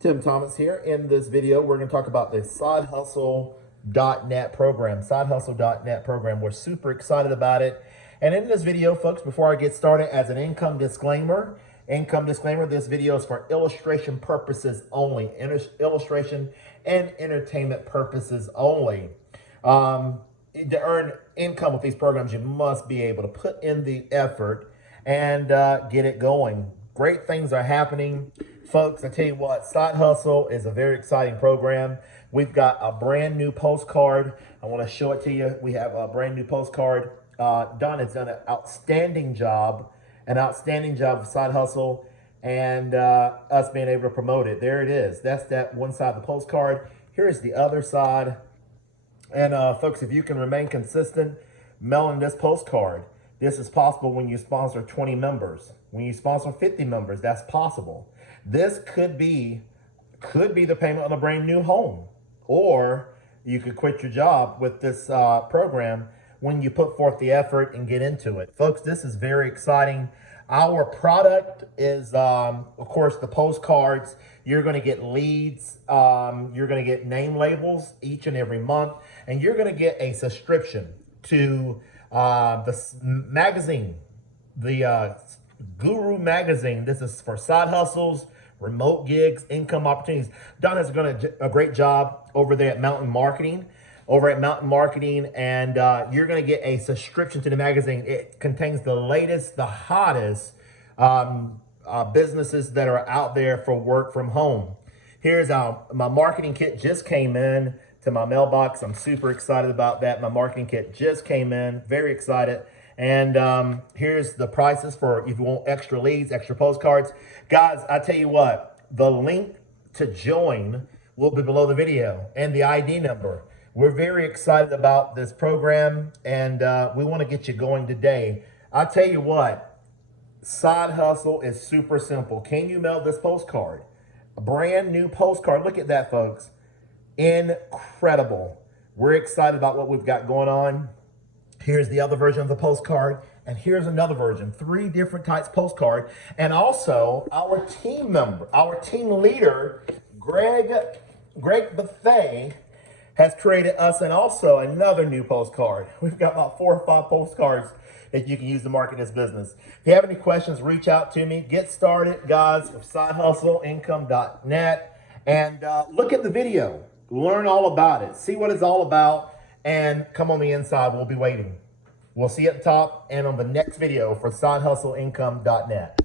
Tim Thomas here. In this video, we're going to talk about the SideHustle.net program. SideHustle.net program. We're super excited about it. And in this video, folks, before I get started, as an income disclaimer, this video is for illustration purposes only. Illustration and entertainment purposes only. To earn income with these programs, you must be able to put in the effort and get it going. Great things are happening. Folks, I tell you what, Side Hustle is a very exciting program. We've got a brand new postcard. I want to show it to you. We have a brand new postcard. Don has done an outstanding job of Side Hustle and us being able to promote it. There it is. That's that one side of the postcard. Here's the other side. And folks, if you can remain consistent mailing this postcard, this is possible when you sponsor 20 members. When you sponsor 50 members, that's possible. This could be the payment on a brand new home, or you could quit your job with this program when you put forth the effort and get into it. Folks, this is very exciting. Our product is, of course, the postcards. You're going to get leads. You're going to get name labels each and every month, and you're going to get a subscription to the magazine, the Guru magazine. This is for side hustles, remote gigs, income opportunities. Don has done a great job over there at Mountain Marketing. And you're going to get a subscription to the magazine. It contains the latest, the hottest businesses that are out there for work from home. Here's my marketing kit just came in to my mailbox. I'm super excited about that. My marketing kit just came in, very excited. And here's the prices for if you want extra leads, extra postcards. Guys, I tell you what, the link to join will be below the video and the ID number. We're very excited about this program, and we want to get you going today. I tell you what, Side Hustle is super simple. Can you mail this postcard? A brand new postcard. Look at that, folks. Incredible. We're excited about what we've got going on. Here's the other version of the postcard, and here's another version. 3 different types postcard. And also, our team member, our team leader, Greg Bethay, has created us and also another new postcard. We've got about 4 or 5 postcards that you can use to market this business. If you have any questions, reach out to me. Get started, guys, with SideHustleIncome.net, and look at the video. Learn all about it. See what it's all about, and come on the inside. We'll be waiting. We'll see you at the top and on the next video for SideHustleIncome.net.